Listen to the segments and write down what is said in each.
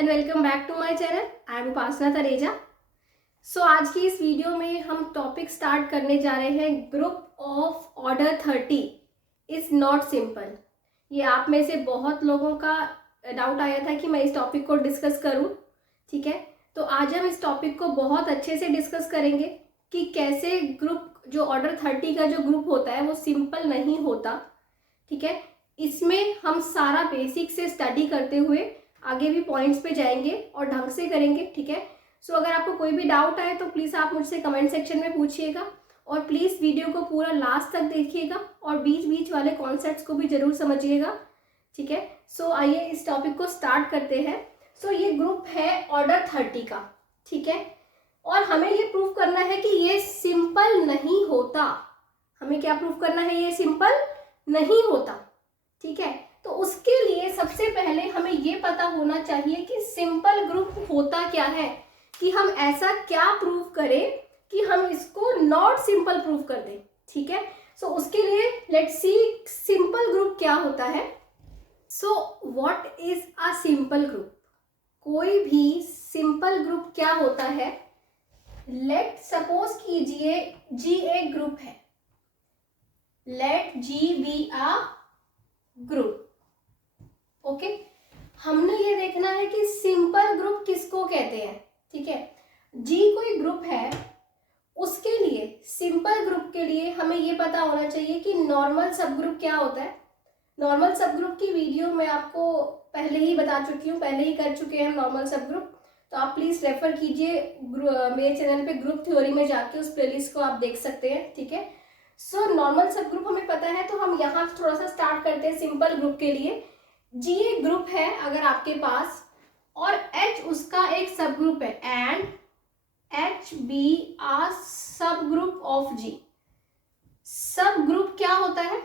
And welcome back to my channel. I am Upasana Tareja. So आज की इस वीडियो में हम टॉपिक स्टार्ट करने जा रहे हैं। Group of order 30 is not simple. ये आप में से बहुत लोगों का डाउट आया था कि मैं इस टॉपिक को डिस्कस करूं, ठीक है। तो आज हम इस टॉपिक को बहुत अच्छे से डिस्कस करेंगे कि कैसे ग्रुप जो ऑर्डर 30 का जो ग्रुप होता है वो सिंपल नहीं होता, ठीक है। इसमें हम सारा बेसिक से स्टडी करते हुए आगे भी पॉइंट्स पे जाएंगे और ढंग से करेंगे, ठीक है। सो अगर आपको कोई भी डाउट आए तो प्लीज़ आप मुझसे कमेंट सेक्शन में पूछिएगा और प्लीज़ वीडियो को पूरा लास्ट तक देखिएगा और बीच बीच वाले कॉन्सेप्ट्स को भी ज़रूर समझिएगा, ठीक है। सो आइए इस टॉपिक को स्टार्ट करते हैं। सो ये ग्रुप है ऑर्डर 30 का, ठीक है। और हमें ये प्रूव करना है कि ये सिंपल नहीं होता। हमें क्या प्रूव करना है? ये सिंपल नहीं होता, ठीक है। तो उसके लिए सबसे पहले हमें ये पता होना चाहिए कि सिंपल ग्रुप होता क्या है, कि हम ऐसा क्या प्रूव करें कि हम इसको नॉट सिंपल प्रूव कर दें, ठीक है। सो उसके लिए लेट्स सी सिंपल ग्रुप क्या होता है। So what is a simple group? कोई भी सिंपल ग्रुप क्या होता है? लेट सपोज कीजिए जी एक ग्रुप है। Let G be a group, okay. हमने ये देखना है कि सिंपल ग्रुप किसको कहते हैं, ठीक है। जी कोई ग्रुप है, उसके लिए सिंपल ग्रुप के लिए हमें ये पता होना चाहिए कि नॉर्मल सब ग्रुप क्या होता है। नॉर्मल सब ग्रुप की वीडियो मैं आपको पहले ही बता चुकी हूँ, पहले ही कर चुके हैं नॉर्मल सब ग्रुप। तो आप प्लीज रेफर कीजिए मेरे चैनल पे ग्रुप थ्योरी में जाके उस प्लेलिस्ट को आप देख सकते हैं, ठीक है। सो नॉर्मल सब ग्रुप हमें पता है, तो हम यहाँ थोड़ा सा स्टार्ट करते हैं सिंपल ग्रुप के लिए। जी एक ग्रुप है अगर आपके पास और H उसका एक सब ग्रुप है एंड H बी आ सब ग्रुप ऑफ G। सब ग्रुप क्या होता है?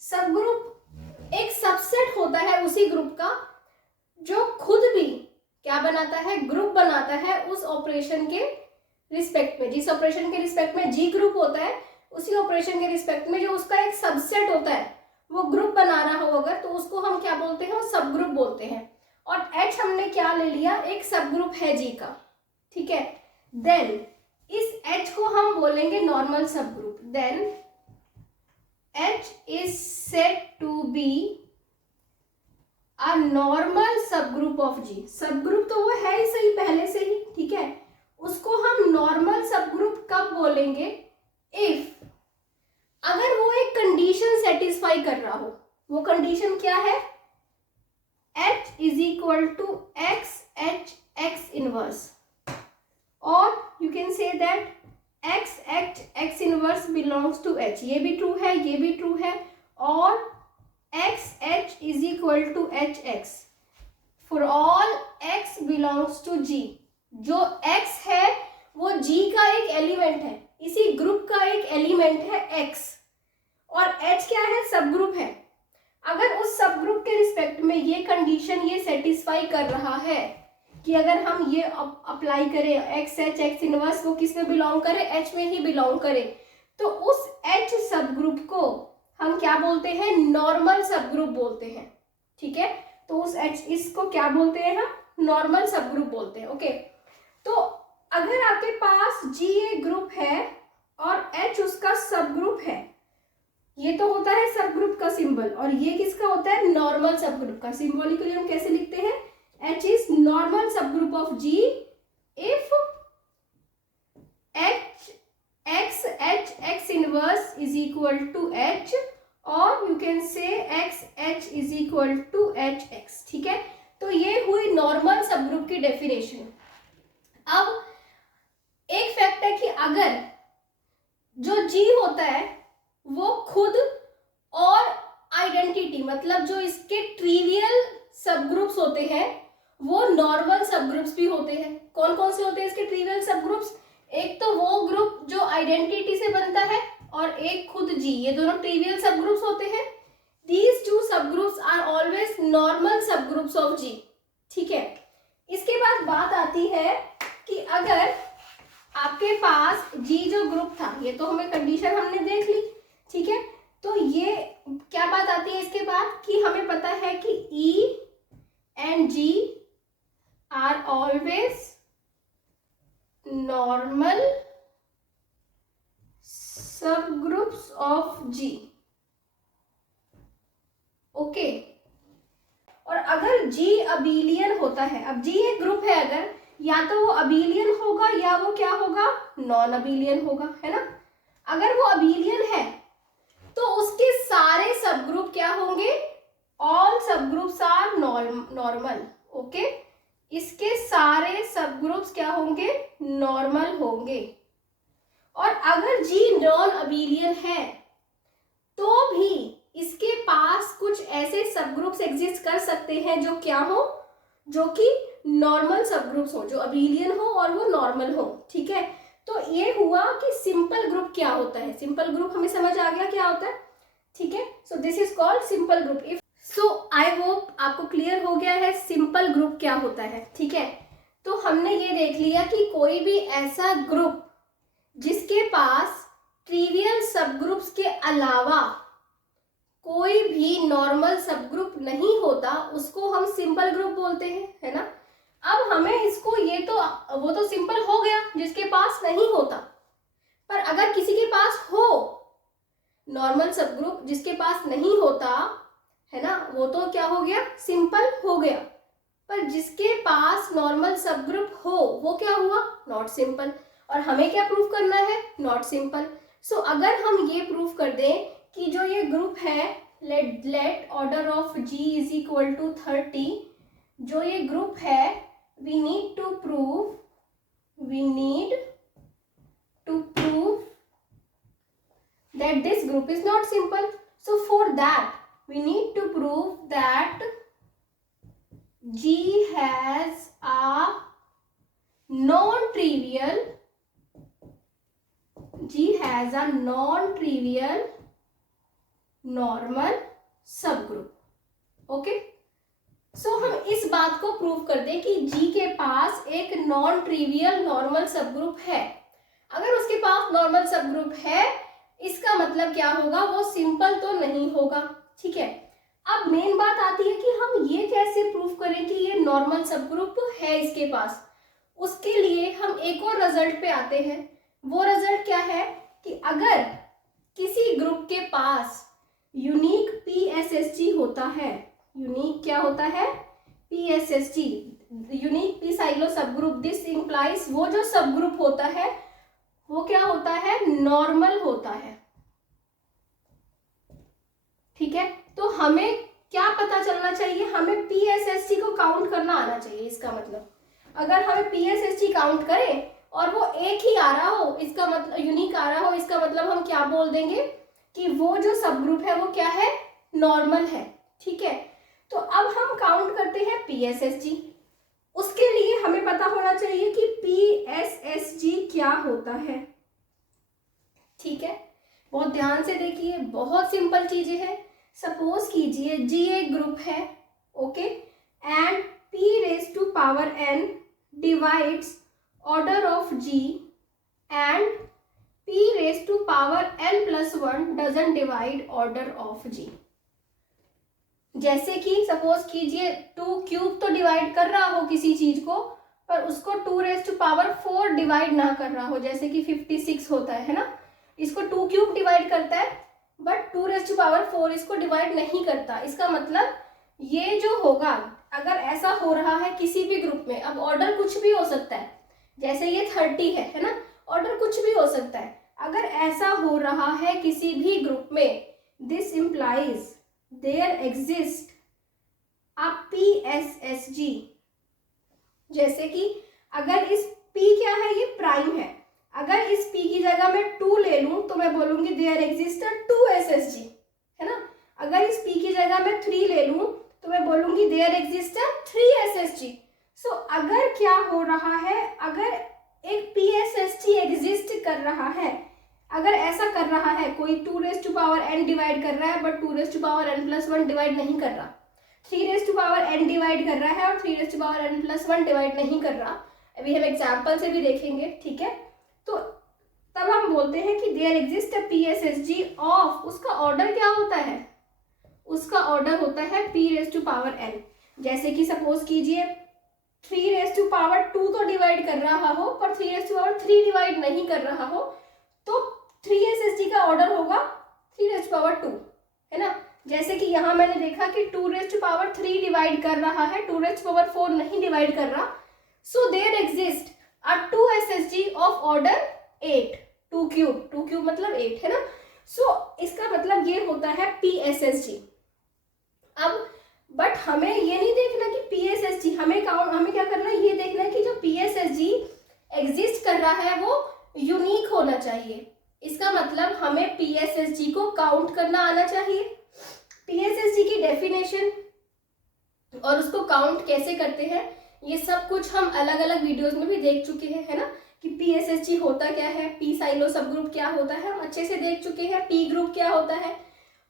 सब ग्रुप एक सबसेट होता है उसी ग्रुप का जो खुद भी क्या बनाता है? ग्रुप बनाता है उस ऑपरेशन के रिस्पेक्ट में। जिस ऑपरेशन के रिस्पेक्ट में जी ग्रुप होता है उसी ऑपरेशन के रिस्पेक्ट में जो उसका एक सबसेट होता है वो ग्रुप बना रहा हो अगर, तो उसको हम क्या बोलते हैं? सब ग्रुप बोलते हैं। और H हमने क्या ले लिया? एक सब ग्रुप है जी का, ठीक है। देन इस H को हम बोलेंगे normal sub group. Then H is said to be a normal sub group of G. Sub group तो वो है ही सही पहले से ही, ठीक है। उसको हम नॉर्मल सब ग्रुप कब बोलेंगे? इफ अगर वो एक कंडीशन सेटिस्फाई कर रहा हो। वो कंडीशन क्या है? H is equal to X H X inverse, और you can say that X H X inverse belongs to H। ये भी ट्रू है, ये भी ट्रू है। और x h is equal to h x for all x belongs to G। जो x है वो G का एक एलिमेंट है, इसी ग्रुप का एक एलिमेंट है x, और H क्या है? सब ग्रुप है। अगर उस सब ग्रुप के रिस्पेक्ट में ये कंडीशन ये सेटिस्फाई कर रहा है कि अगर हम ये अप्लाई करें एक्स एच एक्स इनवर्स, वो किस में बिलोंग करे? H में ही बिलोंग करे, तो उस H सब ग्रुप को हम क्या बोलते हैं? नॉर्मल सब ग्रुप बोलते हैं, ठीक है। तो उस H इसको क्या बोलते हैं? हम नॉर्मल सब ग्रुप बोलते हैं, ओके। तो अगर आपके पास G एक ग्रुप है और H उसका सब ग्रुप है, ये तो होता है सब ग्रुप का सिंबल, और ये किसका होता है? नॉर्मल सब ग्रुप का। सिंबॉलिकली हम कैसे लिखते हैं? H is normal sub group of G if H x H x inverse is equal to H, और you can say x H is equal to H x, ठीक है। तो ये हुई नॉर्मल सब ग्रुप की डेफिनेशन। अब एक fact है कि अगर जो G होता है वो खुद और आइडेंटिटी, मतलब जो इसके ट्रिवियल सब ग्रुप्स होते हैं वो नॉर्मल सब ग्रुप्स भी होते हैं। कौन कौन से होते हैं इसके ट्रिवियल सब ग्रुप्स? एक तो वो ग्रुप जो आइडेंटिटी से बनता है और एक खुद G, ये दोनों ट्रिवियल सब ग्रुप्स होते हैं। दीज टू सब ग्रुप्स आर ऑलवेज नॉर्मल सब ग्रुप्स ऑफ G, ठीक है। इसके बाद बात आती है कि अगर आपके पास G जो ग्रुप था, ये तो हमें कंडीशन हमने देख ली, ठीक है। तो ये क्या बात आती है इसके बाद कि हमें पता है कि E and G are always normal subgroups of G. Okay, और अगर G अबेलियन होता है, अब G एक ग्रुप है, अगर या तो वो अबेलियन होगा या वो क्या होगा, नॉन अबेलियन होगा, है ना। अगर वो अबेलियन है तो उसके सारे सब ग्रुप क्या होंगे, ऑल सब ग्रुप्स आर नॉर्मल। ओके, इसके सारे सब ग्रुप्स क्या होंगे, नॉर्मल होंगे। और अगर G नॉन अबेलियन है तो भी इसके पास कुछ ऐसे सब ग्रुप्स एग्जिस्ट कर सकते हैं जो क्या हो, जो कि नॉर्मल सब ग्रुप्स हो, जो अबेलियन हो और वो नॉर्मल हो। ठीक है, तो ये हुआ कि सिंपल ग्रुप क्या होता है। सिंपल ग्रुप हमें समझ आ गया क्या होता है। ठीक है, so this is called simple group. If so I hope आपको क्लियर हो गया है सिंपल ग्रुप क्या होता है। ठीक है, तो हमने ये देख लिया कि कोई भी ऐसा ग्रुप जिसके पास ट्रिवियल सब ग्रुप्स के अलावा कोई भी नॉर्मल सब ग्रुप नहीं होता, उसको हम सिंपल ग्रुप बोलते हैं, है ना। अब हमें इसको, ये तो वो तो सिंपल हो गया जिसके पास नहीं होता, पर अगर किसी के पास हो नॉर्मल सब ग्रुप जिसके पास नहीं होता, है ना, वो तो क्या हो गया, सिंपल हो गया। पर जिसके पास नॉर्मल सब ग्रुप हो वो क्या हुआ, नॉट सिंपल। और हमें क्या प्रूफ करना है, नॉट सिंपल। सो अगर हम ये प्रूफ कर दें कि जो ये ग्रुप है, let order of G is equal to 30, जो ये ग्रुप है, we need to prove that this group is not simple. So for that we need to prove that G has a non-trivial normal subgroup. Okay, so हम इस बात को prove कर दें कि G के पास एक नॉन ट्रिवियल नॉर्मल सबग्रुप है। अगर उसके पास नॉर्मल सबग्रुप है, इसका मतलब क्या होगा, वो सिंपल तो नहीं होगा। ठीक है, अब मेन बात आती है कि हम ये कैसे प्रूव करें कि ये नॉर्मल सबग्रुप है इसके पास। उसके लिए हम एक और रिजल्ट पे आते हैं। वो रिजल्ट क्या है कि अगर किसी ग्रुप के पास यूनिक PSSG होता है, यूनिक क्या होता है, PSSG, unique P silo subgroup, this implies वो जो सबग्रुप होता है वो क्या होता है, नॉर्मल होता है। ठीक है, तो हमें क्या पता चलना चाहिए, हमें PSSG को काउंट करना आना चाहिए। इसका मतलब अगर हमें PSSG काउंट करें और वो एक ही आ रहा हो, इसका मतलब यूनिक आ रहा हो, इसका मतलब हम क्या बोल देंगे कि वो जो सब ग्रुप है वो क्या है, नॉर्मल है। ठीक है, तो अब हम काउंट करते हैं PSSG। उसके लिए हमें पता होना चाहिए कि PSSG क्या होता है। ठीक है, बहुत ध्यान से देखिए, बहुत सिंपल चीजें हैं। सपोज कीजिए G एक ग्रुप है, okay, and P⁴n divides order of G and P⁴n+1 doesn't divide order of G। जैसे कि सपोज कीजिए 2³ तो डिवाइड कर रहा हो किसी चीज को, पर उसको 2⁴ डिवाइड ना कर रहा हो, जैसे कि 56 होता है ना, इसको 2³ डिवाइड करता है बट 2⁴ इसको डिवाइड नहीं करता। इसका मतलब ये जो होगा, अगर ऐसा हो रहा है किसी भी ग्रुप में, अब ऑर्डर कुछ भी हो सकता है, जैसे ये 30 है ना, ऑर्डर कुछ भी हो सकता है। अगर ऐसा हो रहा है किसी भी ग्रुप में, this implies there exist a PSSG। जैसे कि अगर इस P क्या है, ये प्राइम है, अगर इस P की जगह मैं 2 ले लूं तो मैं बोलूंगी देयर एग्जिस्ट 2SSG, है ना। अगर इस P की जगह मैं 3 ले लूं तो मैं बोलूंगी देयर एग्जिस्ट 3SSG। सो अगर क्या हो रहा है, अगर एक PSSG एग्जिस्ट कर रहा है, अगर ऐसा कर रहा है कोई 2⁴n डिवाइड कर रहा है बट 2⁴n+1 डिवाइड नहीं कर रहा, 3⁴n डिवाइड कर रहा है और 3⁴n+1 डिवाइड नहीं कर रहा, अभी हम एग्जाम्पल से भी देखेंगे। ठीक है, तो तब हम बोलते हैं कि देयर एग्जिस्ट PSSG ऑफ, उसका ऑर्डर क्या होता है, उसका ऑर्डर होता है P⁴n। जैसे कि सपोज कीजिए 3⁻² तो डिवाइड कर रहा हो पर 3⁻³ डिवाइड नहीं कर रहा हो, तो 3 का ऑर्डर होगा 3⁻², है ना। जैसे कि यहाँ मैंने देखा कि 2⁻³ डिवाइड कर रहा है, 2⁻4 नहीं डिवाइड कर रहा। So there exist a 2 SSG of order 8, 2³ मतलब 8, है ना। सो इसका मतलब ये होता है PSSG। अब बट हमें ये नहीं देखना कि PSSG, हमें क्या करना है, ये देखना है कि जो PSSG एग्जिस्ट कर रहा है वो यूनिक होना चाहिए। इसका मतलब हमें PSSG को काउंट करना आना चाहिए। PSSG की डेफिनेशन और उसको काउंट कैसे करते हैं ये सब कुछ हम अलग अलग वीडियोस में भी देख चुके हैं, है ना, कि PSSG होता क्या है, P साइलो सब ग्रुप क्या होता है, हम अच्छे से देख चुके हैं। P ग्रुप क्या होता है,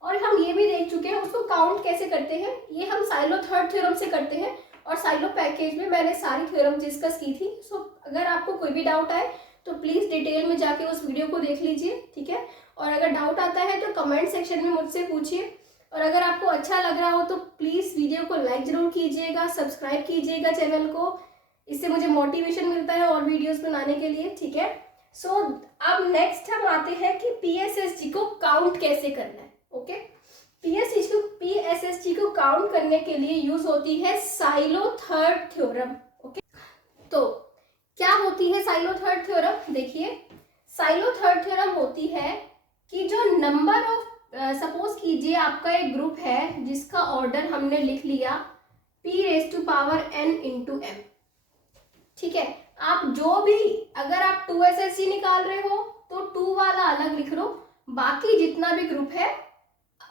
और हम ये भी देख चुके हैं उसको काउंट कैसे करते हैं। ये हम साइलो थर्ड थ्योरम से करते हैं, और साइलो पैकेज में मैंने सारी थ्योरम डिस्कस की थी। सो अगर आपको कोई भी डाउट आए तो प्लीज़ डिटेल में जाके उस वीडियो को देख लीजिए, ठीक है। और अगर डाउट आता है तो कमेंट सेक्शन में मुझसे पूछिए, और अगर आपको अच्छा लग रहा हो तो प्लीज़ वीडियो को लाइक ज़रूर कीजिएगा, सब्सक्राइब कीजिएगा चैनल को, इससे मुझे मोटिवेशन मिलता है और वीडियोस बनाने के लिए, ठीक है। सो अब नेक्स्ट हम आते हैं कि PSSG को काउंट कैसे करना है, ओके। PSSG को काउंट करने के लिए यूज होती है साइलो थर्ड थ्योरम, ओके। तो क्या होती है साइलो थर्ड थ्योरम, देखिए साइलो थर्ड थ्योरम होती है कि जो नंबर ऑफ सपोज कीजिए आपका एक ग्रुप है जिसका ऑर्डर हमने लिख लिया P⁻n × m, ठीक है। आप जो भी, अगर आप 2 SSG निकाल रहे हो तो 2 वाला अलग लिख लो, बाकी जितना भी ग्रुप है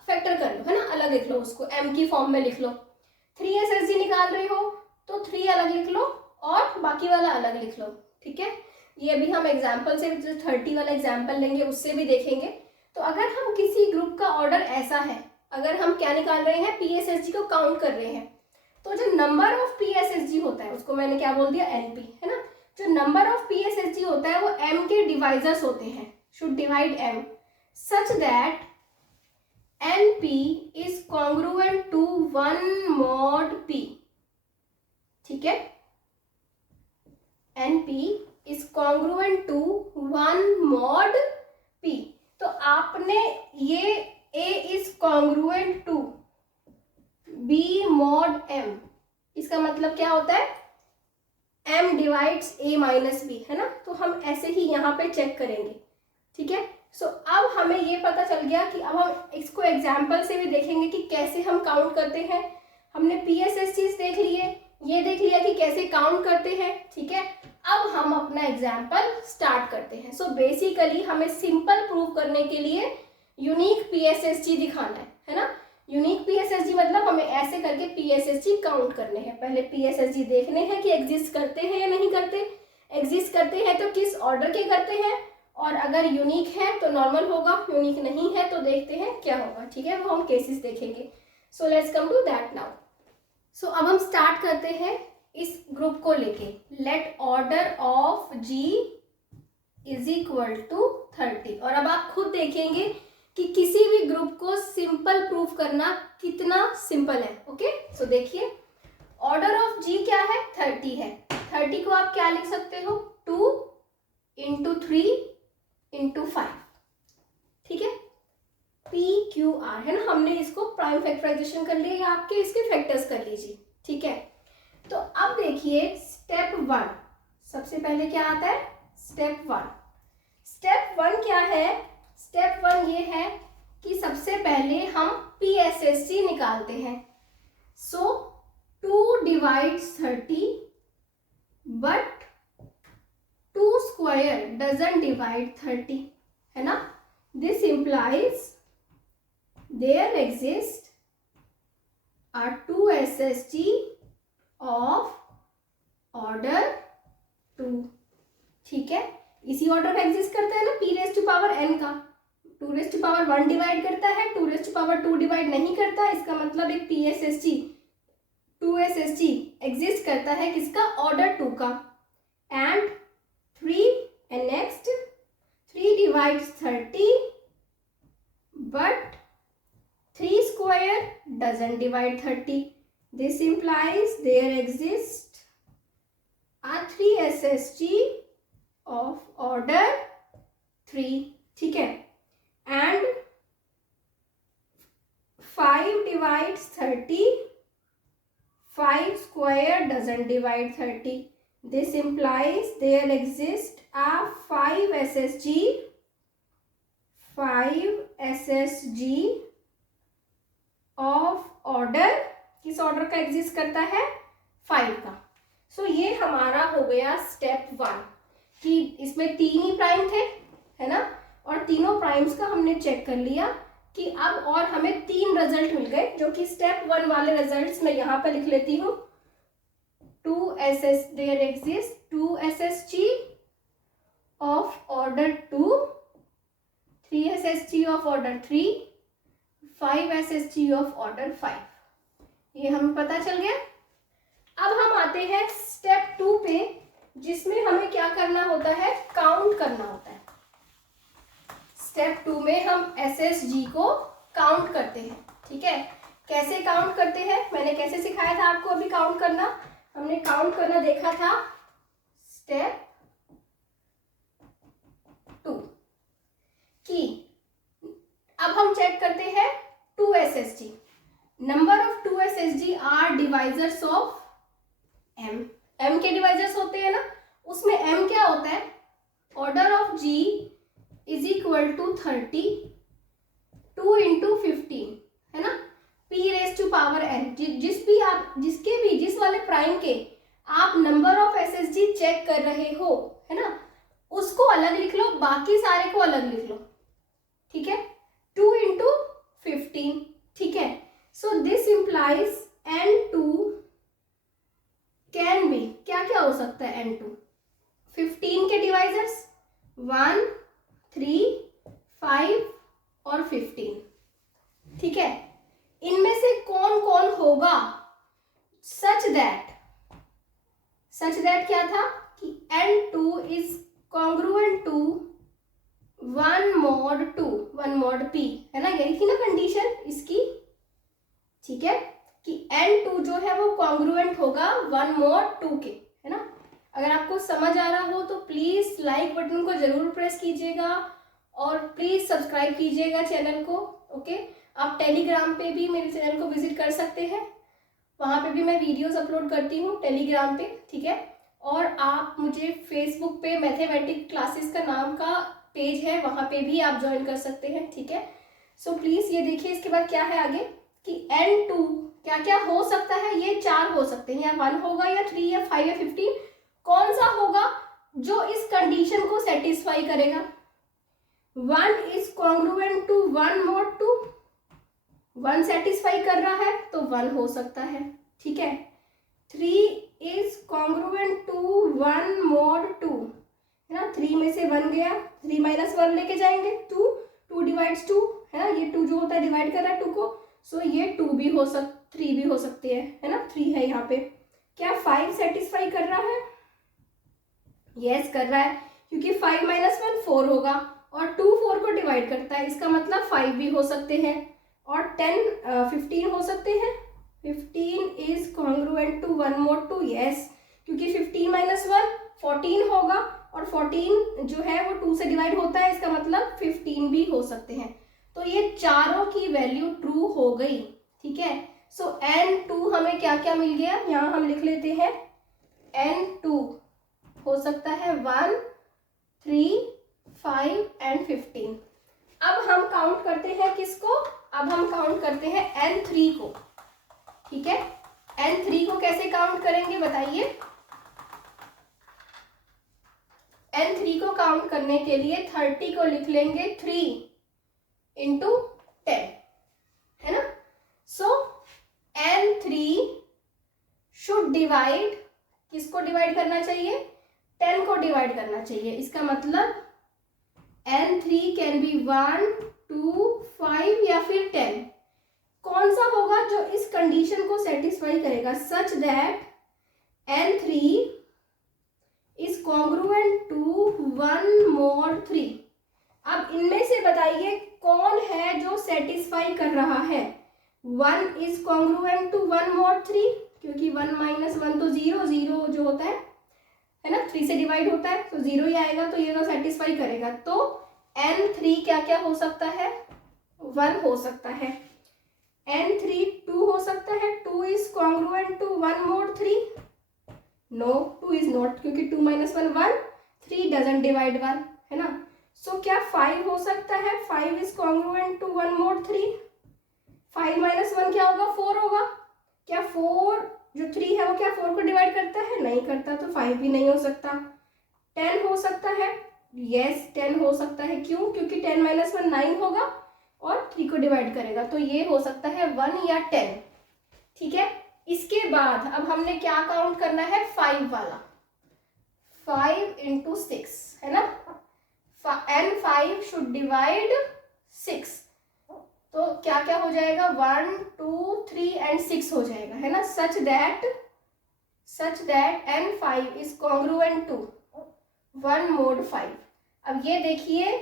फैक्टर कर लो, है ना, अलग लिख लो, उसको m की फॉर्म में लिख लो। 3 SSG निकाल रहे हो तो 3 अलग लिख लो और बाकी वाला अलग लिख लो, ठीक है। ये भी हम एग्जाम्पल से, जो 30 वाला एग्जाम्पल लेंगे उससे भी देखेंगे। तो अगर हम किसी ग्रुप का ऑर्डर ऐसा है, अगर हम क्या निकाल रहे हैं, PSSG को काउंट कर रहे हैं, तो जो नंबर ऑफ PSSG होता है उसको मैंने क्या बोल दिया, NP, है ना। जो नंबर ऑफ PSSG होता है वो m के डिवाइजर्स होते हैं, should divide m such that NP is congruent to 1 mod P, ठीक है। NP is congruent to 1 mod P। तो आपने ये A is congruent to B mod M, इसका मतलब क्या होता है, M divides A minus B, है ना। तो हम ऐसे ही यहाँ पे चेक करेंगे, ठीक है। सो अब हमें ये पता चल गया कि अब हम इसको एग्जाम्पल से भी देखेंगे कि कैसे हम काउंट करते हैं। हमने PSSG देख लिए, ये देख लिया कि कैसे काउंट करते हैं, ठीक है। अब हम अपना एग्जाम्पल स्टार्ट करते हैं। सो बेसिकली हमें सिंपल प्रूव करने के लिए यूनिक PSSG दिखाना है ना। यूनिक PSSG मतलब हमें ऐसे करके PSSG काउंट करने हैं। पहले PSSG देखने हैं कि एग्जिस्ट करते हैं या नहीं करते, एग्जिस्ट करते हैं तो किस ऑर्डर के करते हैं, और अगर यूनिक है तो नॉर्मल होगा, यूनिक नहीं है तो देखते हैं क्या होगा, ठीक है। वो हम केसेस देखेंगे। So let's come to that now. So अब हम स्टार्ट करते हैं इस ग्रुप को लेके। Let order of G is equal to 30। और अब आप खुद देखेंगे कि किसी भी ग्रुप को सिंपल प्रूफ करना कितना सिंपल है, ओके। सो देखिए ऑर्डर ऑफ G क्या है, 30 है। 30 को आप क्या लिख सकते हो, 2 × 3 × 5, ठीक है। PQR है ना, हमने इसको प्राइम फैक्टराइजेशन कर लिया, या आपके इसके फैक्टर्स कर लीजिए, ठीक है। तो अब देखिए स्टेप 1, सबसे पहले क्या आता है, स्टेप 1। स्टेप 1 क्या है, स्टेप 1 ये है कि सबसे पहले हम PSSG निकालते हैं। सो 2 divides 30 but 2 square doesn't divide 30, है ना। This implies there exists a 2 SSG of order 2, ठीक है। इसी ऑर्डर का एग्जिस्ट करता है ना, P⁻n का 2⁻1 डिवाइड करता है, 2⁻2 डिवाइड नहीं करता। इसका मतलब एक PSSG 2 SSG एग्जिस्ट करता है किसका, ऑर्डर 2 का। And 3 and next 3 divides 30 but 3 square doesn't divide 30। This implies there exists a 3 SSG of order 3, ठीक है, and 5 divides 30, 5 square doesn't divide 30. This implies there exists a 5 SSG of order, किस order का exist करता है, 5 का. सो ये हमारा हो गया स्टेप 1 कि इसमें 3 ही प्राइम थे, है ना, और तीनों प्राइम्स का हमने चेक कर लिया कि अब और हमें 3 रिजल्ट मिल गए, जो कि स्टेप 1 वाले रिजल्ट्स मैं यहाँ पर लिख लेती हूँ. there exists 2 SSG of order 2, 3 SSG of order 3, 5 SSG of order 5. ये हमें पता चल गया. अब हम आते हैं स्टेप 2 पे, जिसमें हमें क्या करना होता है, काउंट करना होता है. स्टेप 2 में हम SSG को काउंट करते हैं, ठीक है. कैसे काउंट करते हैं, मैंने कैसे सिखाया था आपको अभी काउंट करना, हमने काउंट करना देखा था स्टेप 2 कि अब हम चेक करते हैं 2 SSG. Number of 2 SSG are divisors of M. M के डिवाइजर्स होते हैं ना, उसमें M क्या होता है, order of G is equal to 30, 2 into 15, है ना, P raise to power N. जिस वाले प्राइम के आप नंबर ऑफ SSG चेक कर रहे हो, है ना, उसको अलग लिख लो, बाकी सारे को अलग लिख लो, ठीक है. 2 इंटू 15, ठीक है. So this implies N2 can be, क्या क्या हो सकता है N2, 15 के डिवाइजर्स 1, 3, 5 और 15, ठीक है. इनमें से कौन कौन होगा, सच दैट क्या था कि N2 is congruent to 1 mod 2, 1 mod P, है ना, यही थी ना कंडीशन इसकी, ठीक है, कि N2 जो है वो कॉन्ग्रुएंट होगा 1 mod 2 के, है ना. अगर आपको समझ आ रहा हो तो प्लीज लाइक बटन को जरूर प्रेस कीजिएगा और प्लीज सब्सक्राइब कीजिएगा चैनल को. ओके, आप टेलीग्राम पे भी मेरे चैनल को विजिट कर सकते हैं, वहाँ पे भी मैं वीडियोस अपलोड करती हूँ टेलीग्राम पे, ठीक है. और आप मुझे फेसबुक पे मैथमेटिक क्लासेस का नाम का पेज है, वहाँ पे भी आप ज्वाइन कर सकते हैं, ठीक है. सो प्लीज ये देखिए इसके बाद क्या है आगे कि N2 क्या क्या हो सकता है, ये 4 हो सकते हैं, या 1 होगा या 3 या 5 या 15. कौन सा होगा जो इस कंडीशन को सेटिस्फाई करेगा. 1 is congruent to 1 mod 2, 1 satisfy कर रहा है तो 1 हो सकता है, ठीक है. 3 इज कॉन्ग्रुएंट टू 1 mod 2, है ना, 3 में से 1 गया, 3 माइनस 1 लेके जाएंगे 2 डिवाइड्स 2, है ना, ये 2 जो होता है डिवाइड कर रहा है 2 को. सो ये 2 भी हो 3 भी हो सकते हैं, है ना, 3 है यहाँ पे. क्या 5 सेटिस्फाई कर रहा है, यस कर रहा है, क्योंकि 5 माइनस 1 4 होगा और 2 4 को डिवाइड करता है, इसका मतलब 5 भी हो सकते हैं और 15 हो सकते हैं. 15 is congruent to 1 mod 2, yes, क्योंकि 15 माइनस 1 14 होगा और 14 जो है वो 2 से डिवाइड होता है, इसका मतलब 15 भी हो सकते हैं. तो ये चारों की वैल्यू ट्रू हो गई, ठीक है. सो N2 हमें क्या क्या मिल गया, यहाँ हम लिख लेते हैं. N2 हो सकता है 1, 3, 5 एंड 15. अब हम काउंट करते हैं किसको, अब हम काउंट करते हैं N3 को, ठीक है. N3 को कैसे काउंट करेंगे बताइए. N3 को काउंट करने के लिए 30 को लिख लेंगे 3 इंटू 10, है ना. सो N3 शुड डिवाइड, किसको डिवाइड करना चाहिए, 10 को डिवाइड करना चाहिए. इसका मतलब N3 कैन बी 1, 2, 5 या फिर 10. कौन सा होगा जो इस कंडीशन को सेटिस्फाई करेगा, such that N3 is congruent to 1 mod 3. अब इनमें से बताइए कौन है जो सेटिस्फाई कर रहा है. 1 इज कॉन्ग्रुएंट टू 1 mod 3, क्योंकि 1 माइनस 1 तो 0, 0 जो होता है ना 3 से डिवाइड होता है, तो 0 ही आएगा, तो ये तो सेटिस्फाई करेगा। तो n3 क्या क्या हो सकता है, 1 हो सकता है। n3 2 हो सकता है, 2 is congruent to 1 mod 3, no 2 is not, क्योंकि 2 माइनस 1 1, 3 डजंट डिवाइड 1, है ना। सो क्या 5 हो सकता है, 5 is congruent to 1 mod 3, 5 minus 1 क्या होगा, 4 होगा। क्या 4 जो 3 है वो क्या 4 को डिवाइड करता है, नहीं करता, तो 5 भी नहीं हो सकता। 10 हो सकता है, यस 10 हो सकता है, क्यों, क्योंकि 10 माइनस 1 9 होगा और 3 को डिवाइड करेगा, तो ये हो सकता है 1 या 10, ठीक है। इसके बाद अब हमने क्या काउंट करना है, 5 वाला, 5 into 6, है ना, and 5 should divide 6, तो क्या क्या हो जाएगा, 1 2 3 and 6 हो जाएगा, है ना। such that n5 is congruent to 1 mod 5। अब ये देखिए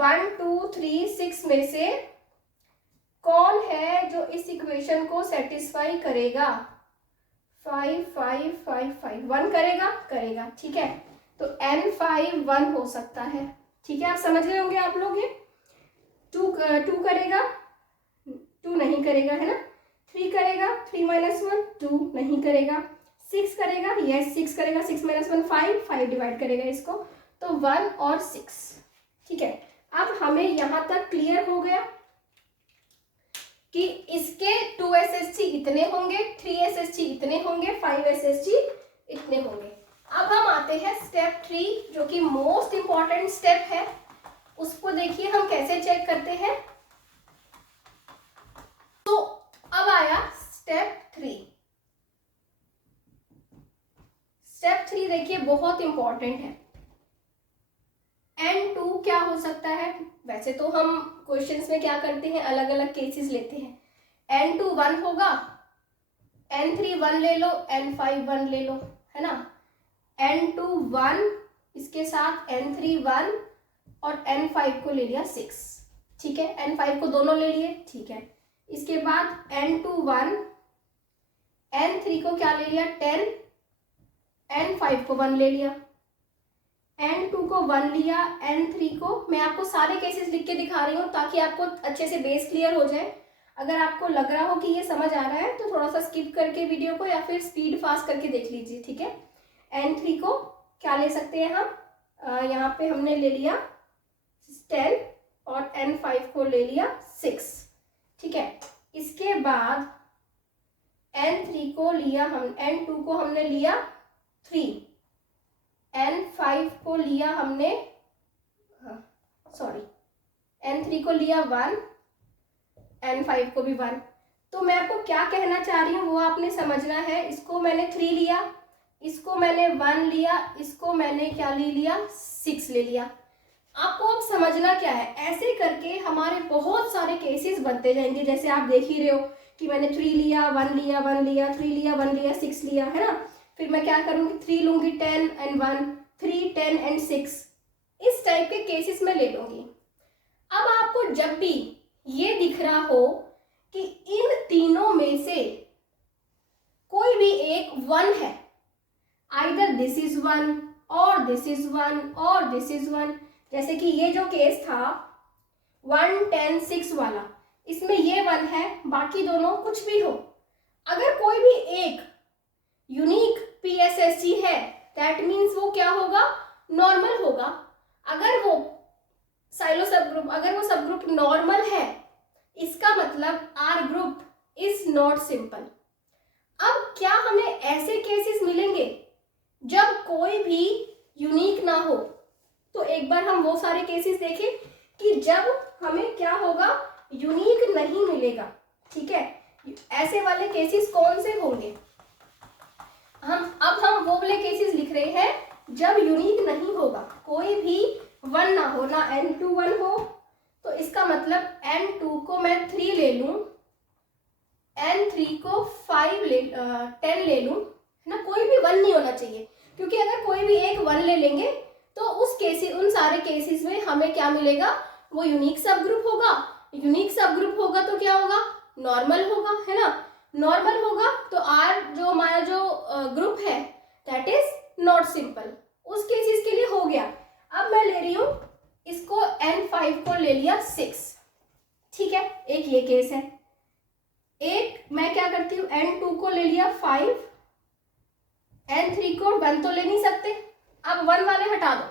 1 2 3 6 में से कौन है जो इस इक्वेशन को सेटिस्फाई करेगा, 5 5 5 5 1 करेगा, ठीक है। तो n5 1 हो सकता है, ठीक है, आप समझ रहे होंगे आप लोग। ये 2 करेगा, 2 नहीं करेगा, है ना। 3 करेगा, 3 माइनस 1 2 नहीं करेगा। 6 करेगा, यस 6 करेगा, 6 माइनस 1 5, 5 डिवाइड करेगा इसको, तो 1 और 6, ठीक है। अब हमें यहां तक क्लियर हो गया कि इसके 2 SHG इतने होंगे, 3 SHG इतने होंगे, 5 SHG इतने होंगे। अब हम आते हैं स्टेप 3, जो कि मोस्ट इंपॉर्टेंट स्टेप है। उसको देखिए हम कैसे चेक करते हैं। तो अब आया स्टेप 3। स्टेप 3 देखिए बहुत इंपॉर्टेंट है। n2 क्या हो सकता है, वैसे तो हम क्वेश्चंस में क्या करते हैं, अलग अलग केसेस लेते हैं। n2 1 होगा, n3 1 ले लो, n5 1 ले लो, है ना। n2 1, इसके साथ n3 1 और n5 को ले लिया 6, ठीक है। n5 को दोनों ले लिए, ठीक है। इसके बाद n2 1, n3 को क्या ले लिया 10, n5 को 1 ले लिया, n2 को 1 लिया, n3 को, मैं आपको सारे केसेस लिख के दिखा रही हूँ ताकि आपको अच्छे से बेस क्लियर हो जाए। अगर आपको लग रहा हो कि ये समझ आ रहा है तो थोड़ा सा स्किप करके वीडियो को या फिर स्पीड फास्ट करके देख लीजिए, ठीक है। n3 को क्या ले सकते हैं हम, यहाँ पे हमने ले लिया 10 और n5 को ले लिया 6, ठीक है। इसके बाद n3 को लिया हम, n2 को हमने लिया 3, n5 को लिया हमने, सॉरी n3 को लिया 1, n5 को भी 1। तो मैं आपको क्या कहना चाह रही हूँ वो आपने समझना है। इसको मैंने 3 लिया, इसको मैंने 1 लिया, इसको मैंने क्या ले लिया 6 ले लिया। आपको अब समझना क्या है, ऐसे करके हमारे बहुत सारे केसेस बनते जाएंगे। जैसे आप देख ही रहे हो कि मैंने 3 लिया, 1 लिया, 1 लिया, 3 लिया, 1 लिया, 6 लिया, है ना। फिर मैं क्या करूँगी, 3 लूँगी, 10 and 1, 3 10 and 6, इस टाइप के केसेस में ले लूँगी। अब आपको जब भी ये दिख रहा हो कि इन तीनों में से कोई भी एक 1 है, आइदर दिस इज 1 और दिस इज 1 और दिस इज 1, जैसे कि ये जो केस था 1 10 6 वाला, इसमें ये 1 है, बाकी दोनों कुछ भी हो। अगर कोई भी एक यूनिक PSSG है, दैट मीन्स वो क्या होगा, नॉर्मल होगा। अगर वो साइलो सब ग्रुप, अगर वो सब ग्रुप नॉर्मल है, इसका मतलब our group is not simple. अब क्या हमें ऐसे केसेस मिलेंगे जब कोई भी यूनिक ना हो, तो एक बार हम वो सारे केसेस देखें कि जब हमें क्या होगा, यूनिक नहीं मिलेगा, ठीक है। ऐसे वाले केसेस कौन से होंगे, हम वो वाले केसेस लिख रहे हैं जब यूनिक नहीं होगा, कोई भी 1 ना हो, ना n2 1 हो, तो इसका मतलब n2 को मैं 3 ले लूं, n3 को 10 ले लूं, है ना। कोई भी 1 नहीं होना चाहिए, क्योंकि अगर कोई भी एक 1 ले लेंगे तो उन सारे केसेस में हमें क्या मिलेगा, वो यूनिक सब ग्रुप होगा। यूनिक सब ग्रुप होगा तो क्या होगा, नॉर्मल होगा, है ना। नॉर्मल होगा तो आर जो हमारा जो ग्रुप है दैट इज नॉट सिंपल, उस केसेस के लिए हो गया। अब मैं ले रही हूं इसको N5 को ले लिया 6, ठीक है, एक ये केस है। एक मैं क्या करती हूँ, N2 को ले लिया 5, N3 को 1 तो ले नहीं सकते, अब 1 वाले हटा दो,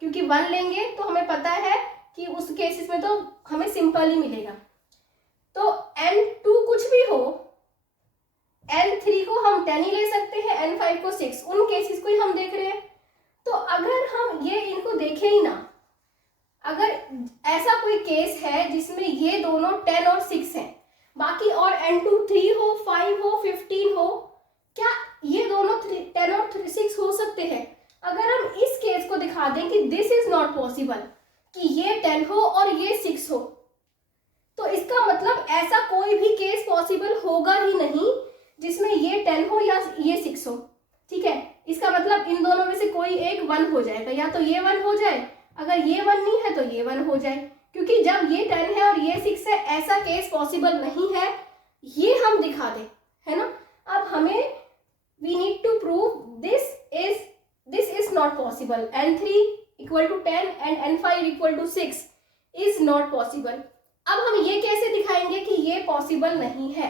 क्योंकि 1 लेंगे तो हमें पता है कि उस केसेस में तो हमें सिंपल ही मिलेगा। तो N2 कुछ भी हो, N3 को हम 10 ही ले सकते हैं, N5 को 6, उन केसेस को ही हम देख रहे हैं। तो अगर हम ये इनको देखें ही ना, अगर ऐसा कोई केस है जिसमें ये दोनों 10 और 6 हैं, बाकी और N2 3 हो, 5 हो, 15 हो, क्या ये दोनों 10 और 6 हो सकते हैं? अगर हम इस केस को दिखा दें कि दिस इज नॉट पॉसिबल, कि ये 10 हो और ये 6 हो, तो इसका मतलब ऐसा कोई भी केस पॉसिबल होगा ही नहीं जिसमें ये 10 हो या ये 6 हो, ठीक है। इसका मतलब इन दोनों में से कोई एक 1 हो जाएगा, या तो ये 1 हो जाए, अगर ये 1 नहीं है तो ये 1 हो जाए, क्योंकि जब ये 10 है और ये 6 है, ऐसा केस पॉसिबल नहीं है, ये हम दिखा दें, है ना। अब हमें we need to prove this is not possible, N3 equal to 10 and N5 equal to 6 is not possible। अब हम ये कैसे दिखाएंगे कि ये पॉसिबल नहीं है?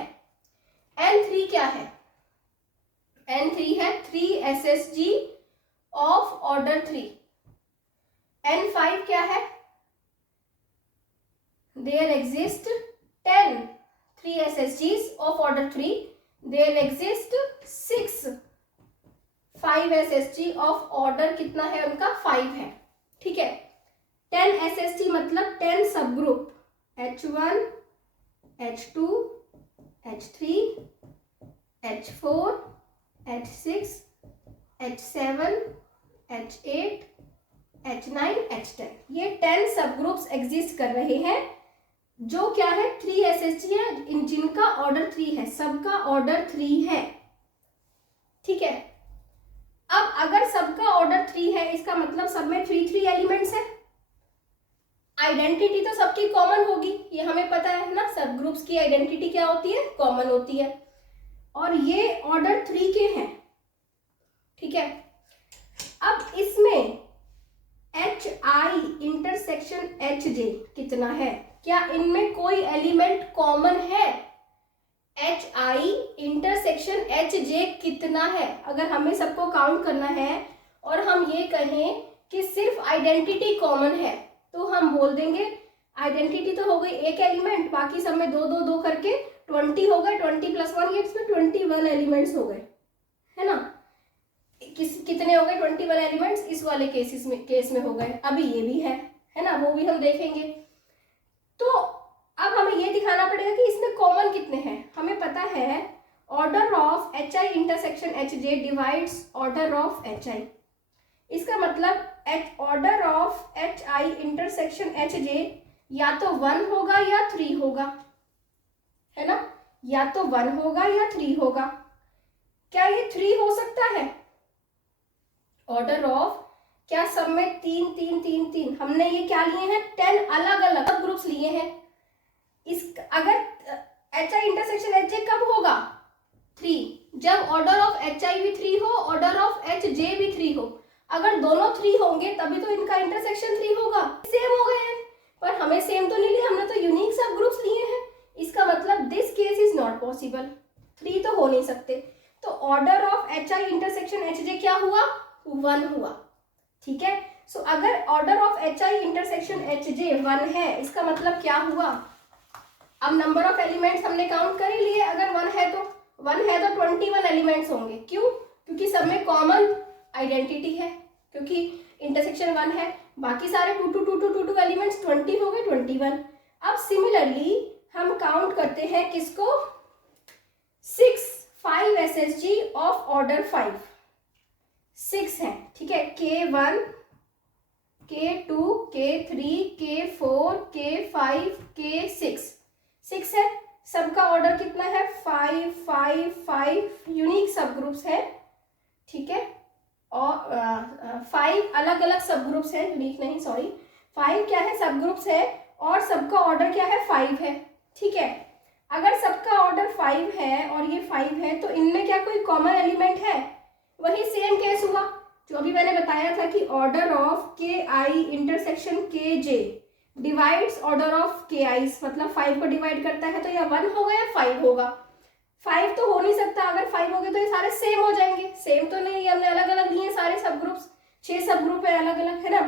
N3 क्या है? N3 है 3 SSG of order 3। N5 क्या है? There exist 10 3 SSGs of order 3, there exist 6 5 SSG of order कितना है उनका? 5 है, ठीक है। 10 SSG मतलब 10 सब group, H1 H2 H3 H4 H6 H7 H8 H9 H10, ये 10 सब ग्रुप्स एग्जिस्ट कर रहे हैं, जो क्या है 3 SSG है, जिनका ऑर्डर 3 है, सबका ऑर्डर 3 है, ठीक है। अब अगर सबका ऑर्डर 3 है, इसका मतलब सब में 3 एलिमेंट्स है, आइडेंटिटी तो सबकी कॉमन होगी, ये हमें पता है ना, सब ग्रुप्स की आइडेंटिटी क्या होती है? कॉमन होती है, और ये ऑर्डर 3 के हैं, ठीक है। अब इसमें HI इंटरसेक्शन HJ कितना है? क्या इनमें कोई एलिमेंट कॉमन है? HI इंटरसेक्शन HJ कितना है? अगर हमें सबको काउंट करना है और हम ये कहें कि सिर्फ आइडेंटिटी कॉमन है, तो हम बोल देंगे आइडेंटिटी तो हो गई एक एलिमेंट, बाकी सब में 2 2 2 करके 20 हो गए, 20 + 1 ये इसमें 21 एलिमेंट्स हो गए, है ना। कितने हो गए? 21 एलिमेंट्स इस वाले केस में हो गए। अभी ये भी है ना, वो भी हम देखेंगे। तो अब हमें ये दिखाना पड़ेगा कि इसमें कॉमन कितने हैं। हमें पता है order of HI intersection HJ divides order of HI, इसका मतलब order of HI intersection HJ या तो 1 होगा या 3 होगा, है ना, या तो 1 होगा या 3 होगा। क्या ये 3 हो सकता है? ऑर्डर ऑफ क्या सब में 3 3 3 3, हमने ये क्या लिए हैं? 10 अलग अलग ग्रुप्स लिए हैं। इस अगर HI इंटरसेक्शन HJ कब होगा? 3, जब ऑर्डर ऑफ HI भी 3 हो, ऑर्डर ऑफ HJ भी 3 हो। अगर दोनों 3 होंगे तभी तो इनका इंटरसेक्शन 3 होगा। सेम हो गए हैं, पर हमें सेम तो नहीं लिए, हमने तो यूनिक सब ग्रुप्स लिए हैं। इसका मतलब this case is not possible, 3 तो हो नहीं सकते। तो order of HI intersection HJ क्या हुआ? 1 हुआ, ठीक है। सो अगर order of HI intersection HJ 1 है, इसका मतलब क्या हुआ? अब नंबर ऑफ एलिमेंट्स हमने काउंट कर ही लिए, अगर 1 है तो 21 एलिमेंट्स होंगे। क्यों? क्योंकि सब में कॉमन आइडेंटिटी है, क्योंकि इंटरसेक्शन 1 है, बाकी सारे 2 2 2 2 2 2 एलिमेंट्स 20 हो गए, 21। अब सिमिलरली हम काउंट करते हैं किसको? 6 5 SSG ऑफ ऑर्डर 5, 6 है, ठीक है। K1 K2 K3 K4 K5 K6, 6 है। सबका ऑर्डर कितना है? 5 5 5 यूनिक सब ग्रुप्स है, ठीक है। और 5 अलग अलग सब ग्रुप्स है, यूनिक नहीं, सॉरी, 5 क्या है? सब ग्रुप्स है, और सबका ऑर्डर क्या है? 5 है, ठीक है। अगर सबका ऑर्डर 5 है और ये 5 है तो इनमें क्या कोई कॉमन एलिमेंट है? वही सेम केस हुआ जो अभी मैंने बताया था कि ऑर्डर ऑफ के आई इंटरसेक्शन के जे डिवाइड्स ऑर्डर ऑफ के आईज, मतलब 5 को डिवाइड करता है, तो या 1 होगा या 5 होगा। 5 तो हो नहीं सकता, अगर 5 हो गए तो ये सारे सेम हो जाएंगे। सेम तो नहीं, हमने अलग अलग लिए सारे सब ग्रुप्स, 6 सब ग्रुप है अलग अलग, है ना,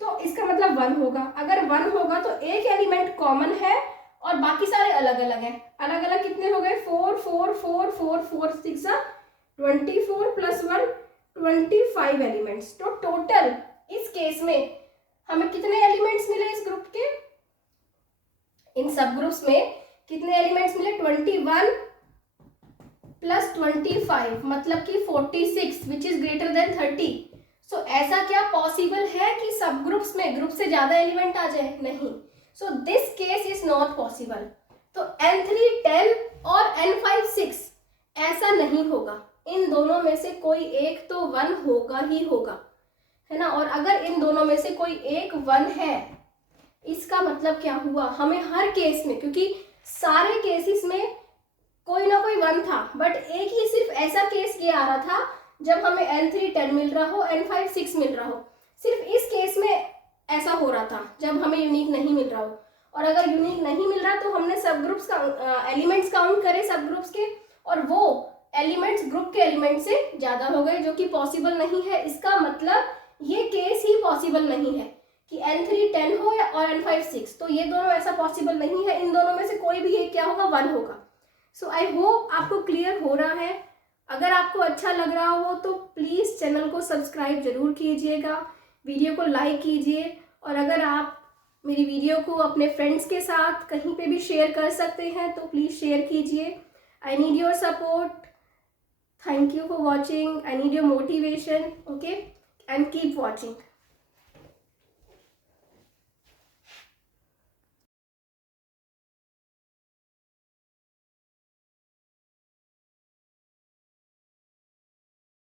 तो इसका मतलब 1 होगा। अगर 1 होगा तो एक एलिमेंट कॉमन है और बाकी सारे अलग अलग हैं। अलग अलग कितने हो गए? 4 4 4 4 4 6 24 प्लस 1 25 एलिमेंट्स। तो टोटल इस केस में हमें कितने एलिमेंट्स मिले इस ग्रुप के? इन सब ग्रुप्स में कितने एलिमेंट्स मिले? 21 प्लस 25 मतलब कि 46 विच इज ग्रेटर देन 30। सो ऐसा क्या पॉसिबल है कि सब ग्रुप्स में ग्रुप से ज्यादा एलिमेंट आ जाए? नहीं। So this case is not possible. तो N3 10 और N5 6 ऐसा नहीं होगा। इन दोनों में से कोई एक तो 1 होगा ही होगा, है ना। और अगर इन दोनों में से कोई एक 1 है, इसका मतलब क्या हुआ? हमें हर केस में, क्योंकि सारे केसेस में कोई ना कोई 1 था, बट एक ही सिर्फ ऐसा केस ये आ रहा था जब हमें N3 10 मिल रहा हो, N5 6 मिल रहा हो। सिर्फ इस केस में ऐसा हो रहा था जब हमें यूनिक नहीं मिल रहा हो। और अगर यूनिक नहीं मिल रहा तो हमने सब ग्रुप्स का एलिमेंट्स काउंट करे सब ग्रुप्स के, और वो एलिमेंट्स ग्रुप के एलिमेंट से ज्यादा हो गए, जो कि पॉसिबल नहीं है। इसका मतलब ये केस ही पॉसिबल नहीं है कि N3 10 हो या और N5 6, तो ये दोनों ऐसा पॉसिबल नहीं है। इन दोनों में से कोई भी एक क्या होगा? 1 होगा। सो आई होप आपको क्लियर हो रहा है। अगर आपको अच्छा लग रहा हो तो प्लीज़ चैनल को सब्सक्राइब जरूर कीजिएगा, वीडियो को लाइक कीजिए, और अगर आप मेरी वीडियो को अपने फ्रेंड्स के साथ कहीं पे भी शेयर कर सकते हैं तो प्लीज़ शेयर कीजिए। I need your support. Thank you for watching. I need your motivation, okay? And keep watching.